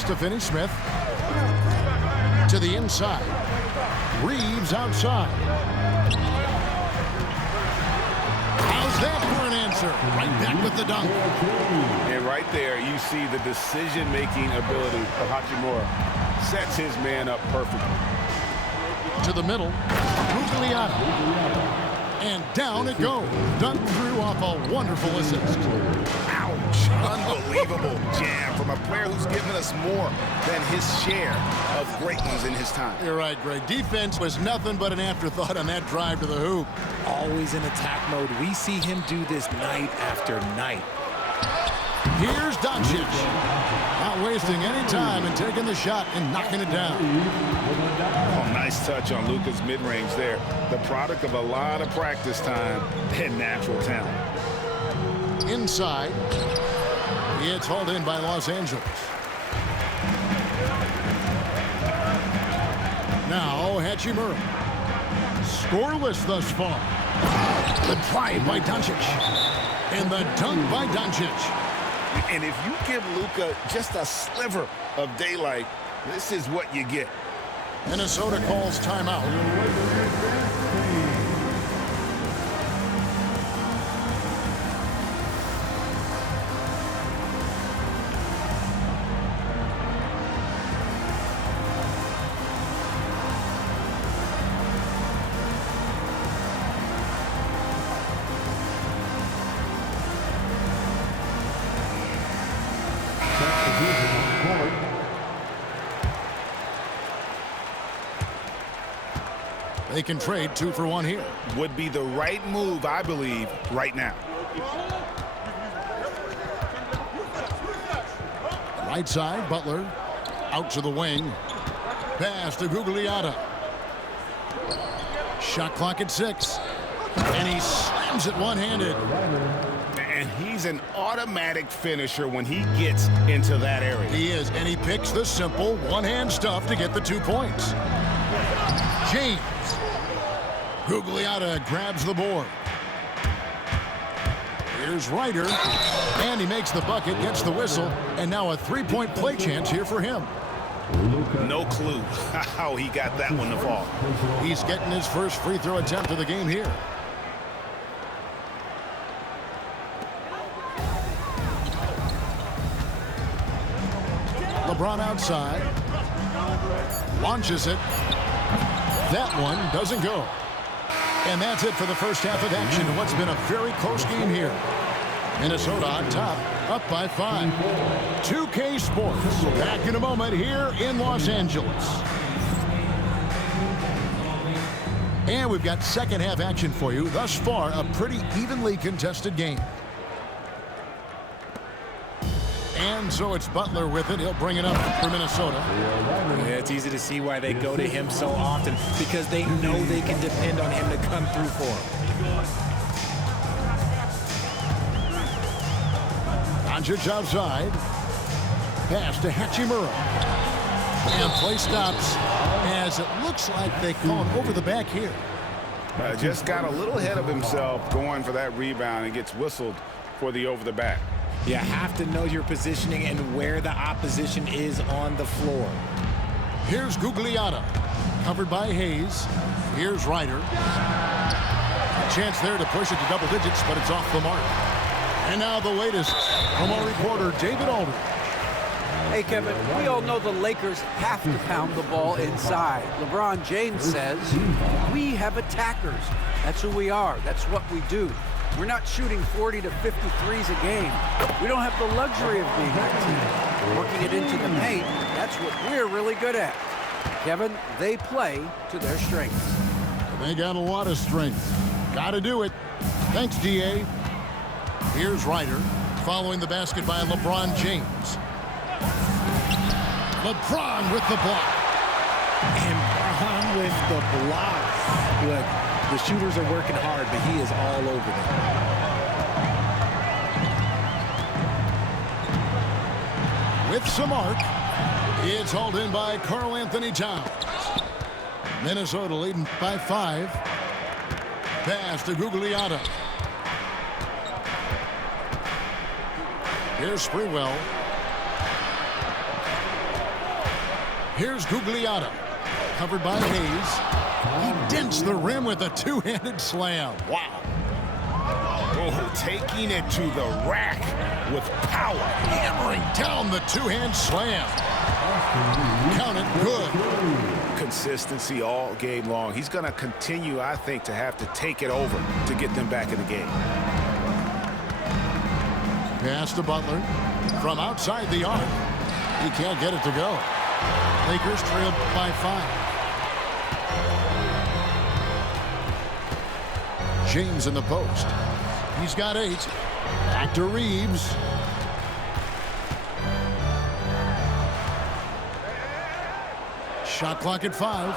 Pass to Finney-Smith. To the inside. Reeves outside. How's that for an answer? Right back with the dunk. And right there, you see the decision-making ability of Hachimura. Sets his man up perfectly. To the middle. Gugliotta. And down it goes. Dunked through off a wonderful assist. Ouch. Unbelievable jam from a player who's given us more than his share of great ones in his time. You're right, Greg. Defense was nothing but an afterthought on that drive to the hoop. Always in attack mode. We see him do this night after night. Here's Doncic. Not wasting any time and taking the shot and knocking it down. Oh, nice touch on Luka's mid-range there. The product of a lot of practice time and natural talent. Inside. It's hauled in by Los Angeles. Now Hachimura. Scoreless thus far. The drive by Doncic. And the dunk by Doncic. And if you give Luka just a sliver of daylight, this is what you get. Minnesota calls timeout. They can trade 2 for 1 here. Would be the right move, I believe, right now. Right side, Butler. Out to the wing. Pass to Gugliotta. Shot clock at 6. And he slams it one-handed. And he's an automatic finisher when he gets into that area. He is, and he picks the simple one-hand stuff to get the 2 points. James. Gugliotta grabs the board. Here's Ryder. And he makes the bucket, gets the whistle, and now a 3-point play chance here for him. No clue how he got that one to fall. He's getting his first free throw attempt of the game here. LeBron outside. Launches it. That one doesn't go. And that's it for the first half of action in what's been a very close game here. Minnesota on top, up by 5. 2K Sports, back in a moment here in Los Angeles. And we've got second half action for you. Thus far, a pretty evenly contested game. And so it's Butler with it. He'll bring it up for Minnesota. Yeah, it's easy to see why they go to him so often, because they know they can depend on him to come through for them. Doncic outside. Pass to Hachimura. And play stops as it looks like they call him over the back here. Just got a little ahead of himself going for that rebound and gets whistled for the over the back. You have to know your positioning and where the opposition is on the floor. Here's Gugliotta, covered by Hayes. Here's Ryder. A chance there to push it to double digits, but it's off the mark. And now the latest from our reporter, David Aldridge. Hey, Kevin, we all know the Lakers have to pound the ball inside. LeBron James says, we have attackers. That's who we are. That's what we do. We're not shooting 40 to 50 threes a game. We don't have the luxury of being that team. Working it into the paint, that's what we're really good at. Kevin, they play to their strengths. They got a lot of strength. Got to do it. Thanks, D.A. Here's Ryder, following the basket by LeBron James. LeBron with the block. And Braun with the block. Look, the shooters are working hard, but he is all over them. With some arc, it's hauled in by Karl Anthony Towns. Minnesota leading by 5. Pass to Gugliotta. Here's Sprewell. Here's Gugliotta. Covered by Hayes. He dents the rim with a two-handed slam. Wow. Oh, taking it to the rack with power. Hammering down the two-hand slam. Count it good. Consistency all game long. He's going to continue, I think, to have to take it over to get them back in the game. Pass to Butler. From outside the arc. He can't get it to go. Lakers trail by 5. James in the post. He's got 8. Back to Reeves. Shot clock at 5.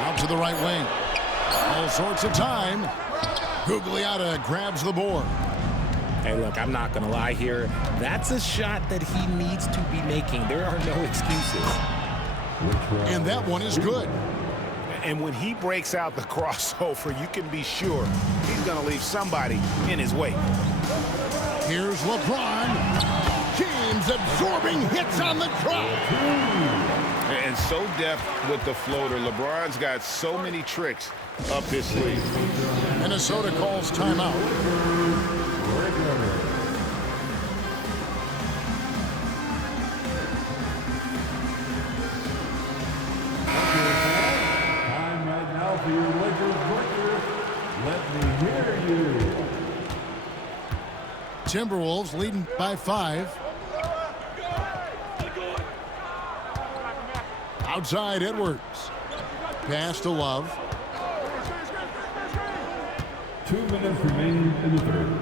Out to the right wing. All sorts of time. Gugliotta grabs the board. Hey, look, I'm not going to lie here. That's a shot that he needs to be making. There are no excuses. And that one is good. And when he breaks out the crossover, you can be sure he's going to leave somebody in his way. Here's LeBron. James absorbing hits on the drop. And so deft with the floater. LeBron's got so many tricks up his sleeve. Minnesota calls timeout. Time right now for your Lakers breakers. Let me hear you. Timberwolves leading by 5. Outside Edwards. Pass to Love. 2 minutes remaining in the third.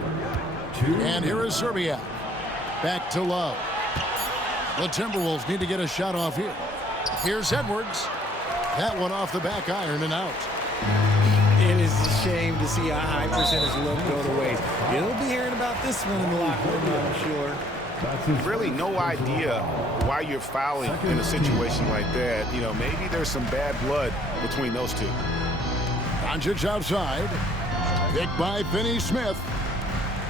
And here is Serbiak. Back to Love. The Timberwolves need to get a shot off here. Here's Edwards. That one off the back iron and out. It is a shame to see a high percentage look go to waste. You'll be hearing about this one in the locker room, I'm sure. Really no idea why you're fouling in a situation like that. You know, maybe there's some bad blood between those two. Doncic outside. Picked by Finney-Smith.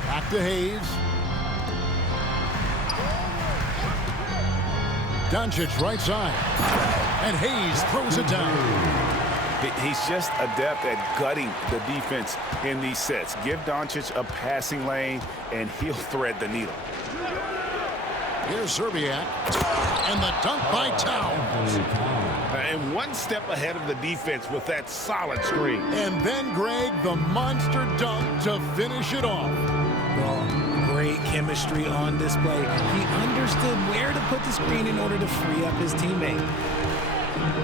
Back to Hayes. Doncic right side. And Hayes throws it down. He's just adept at gutting the defense in these sets. Give Doncic a passing lane, and he'll thread the needle. Here's Serbiak. And the dunk by Towns. And one step ahead of the defense with that solid screen. And then Greg, the monster dunk to finish it off. Well, great chemistry on display. He understood where to put the screen in order to free up his teammate.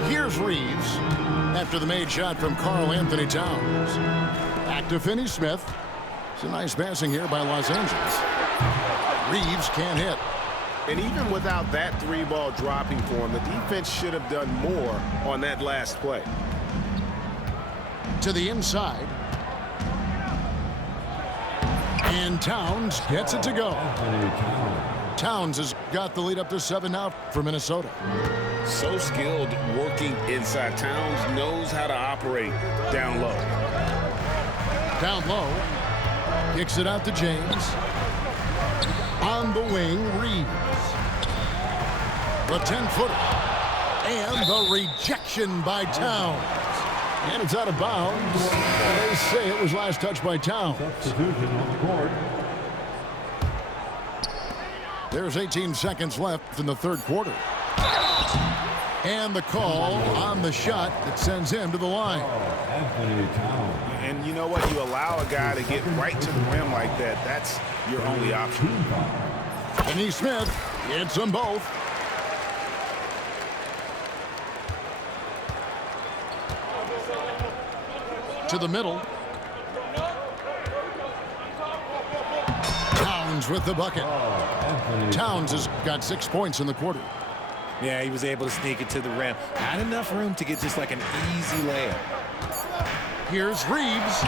Here's Reeves after the made shot from Karl Anthony Towns. Back to Finney-Smith. It's a nice passing here by Los Angeles. Reeves can't hit. And even without that three-ball dropping for him, the defense should have done more on that last play. To the inside. And Towns gets it to go. Towns has got the lead up to 7 now for Minnesota. So skilled working inside. Towns knows how to operate down low. Down low. Kicks it out to James. On the wing, Reeves. The 10-footer. And the rejection by Towns. And it's out of bounds. They say it was last touched by Towns. Substitution on the court. There's 18 seconds left in the third quarter. And the call on the shot that sends him to the line. Anthony Towns. And you know what? You allow a guy to get right to the rim like that. That's your only option. Finney-Smith hits them both. To the middle. Towns with the bucket. Towns has got 6 points in the quarter. Yeah, he was able to sneak it to the rim. Had enough room to get just like an easy layup. Here's Reeves.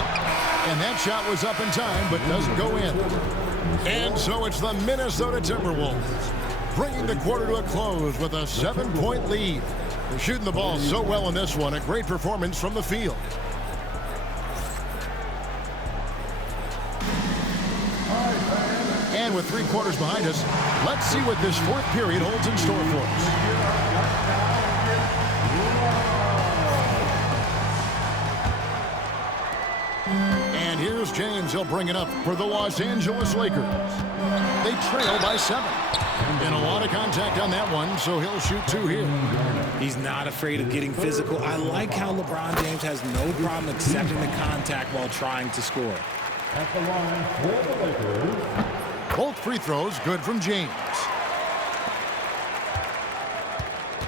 And that shot was up in time, but doesn't go in. And so it's the Minnesota Timberwolves bringing the quarter to a close with a 7-point lead. They're shooting the ball so well in this one. A great performance from the field. And with with 3 quarters behind us. Let's see what this 4th period holds in store for us. And here's James. He'll bring it up for the Los Angeles Lakers. They trail by 7. And a lot of contact on that one, so he'll shoot 2 here. He's not afraid of getting physical. I like how LeBron James has no problem accepting the contact while trying to score. At the line for the Lakers. Both free throws good from James.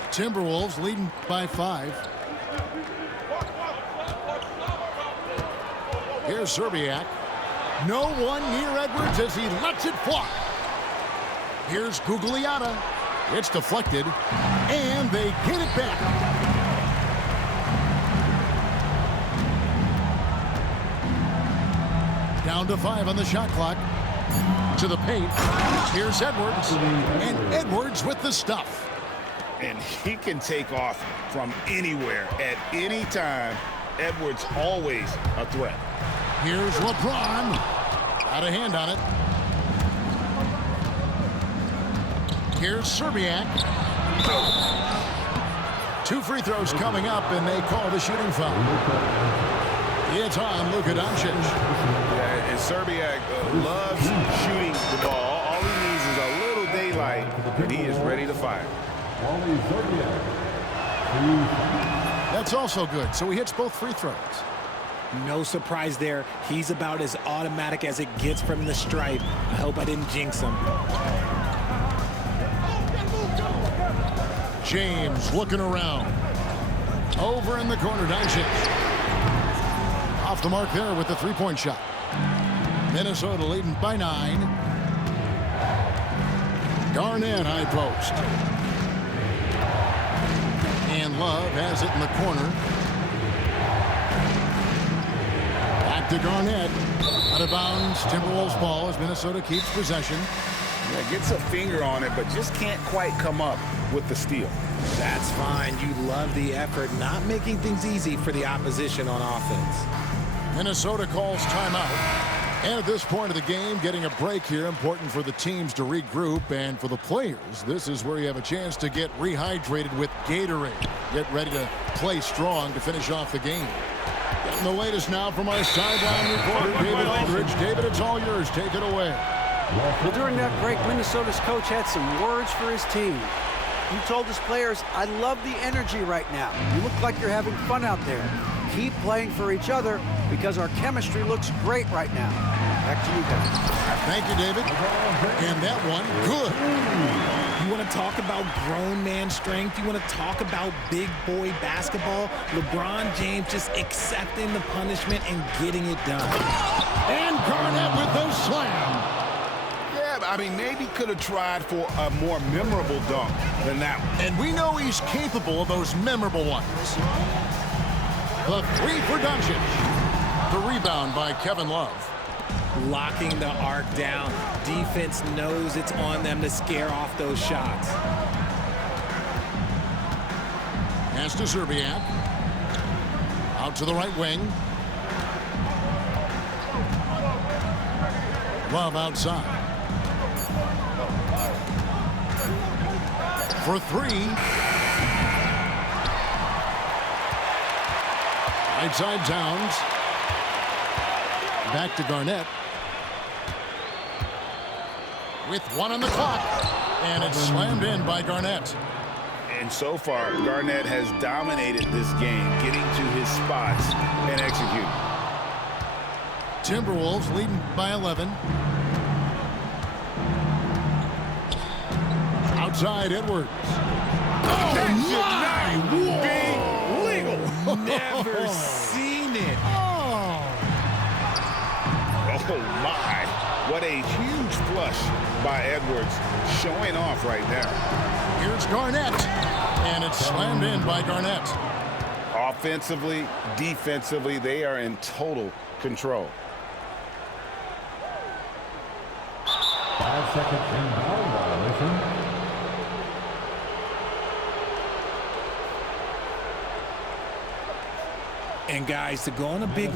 Timberwolves leading by 5. Here's Serbiak. No one near Edwards as he lets it fly. Here's Gugliotta. It's deflected, and they get it back. Down to 5 on the shot clock. To the paint. Here's Edwards, and Edwards with the stuff. And he can take off from anywhere at any time. Edwards always a threat. Here's LeBron. Got a hand on it. Here's Serbiak. 2 free throws coming up, and they call the shooting foul. It's on Luka Doncic. Yeah, and Serbiak loves shooting the ball. All he needs is a little daylight, and he is ready to fire. Wally Serbiak. That's also good, so he hits both free throws. No surprise there. He's about as automatic as it gets from the stripe. I hope I didn't jinx him. James looking around. Over in the corner, Doncic. Off the mark there with the 3-point shot. Minnesota leading by 9. Garnett high post. And Love has it in the corner. Back to Garnett. Out of bounds. Timberwolves ball as Minnesota keeps possession. Yeah, gets a finger on it, but just can't quite come up with the steal. That's fine. You love the effort, not making things easy for the opposition on offense. Minnesota calls timeout. And at this point of the game, getting a break here, important for the teams to regroup, and for the players, this is where you have a chance to get rehydrated with Gatorade. Get ready to play strong to finish off the game. Getting the latest now from our sideline reporter, David Aldridge. David, it's all yours. Take it away. Well, during that break, Minnesota's coach had some words for his team. He told his players, "I love the energy right now. You look like you're having fun out there. Keep playing for each other because our chemistry looks great right now." Back to you guys. Thank you, David. And that one, good. You want to talk about grown man strength? You want to talk about big boy basketball? LeBron James just accepting the punishment and getting it done. And Garnett with the slam. Yeah, I mean, maybe could have tried for a more memorable dunk than that one. And we know he's capable of those memorable ones. The 3 for Doncic. The rebound by Kevin Love. Locking the arc down. Defense knows it's on them to scare off those shots. Pass to Serbiak. Out to the right wing. Love outside. For 3. Right side Towns. Back to Garnett. With 1 on the clock. And it's slammed in by Garnett. And so far, Garnett has dominated this game, getting to his spots and executing. Timberwolves leading by 11. Outside Edwards. Oh, my! Being legal. Never seen it. Oh, my. What a huge flush by Edwards, showing off right now. Here's Garnett. And it's slammed in by Garnett. Offensively, defensively, they are in total control. 5 seconds in foul violation. And guys, to go on a big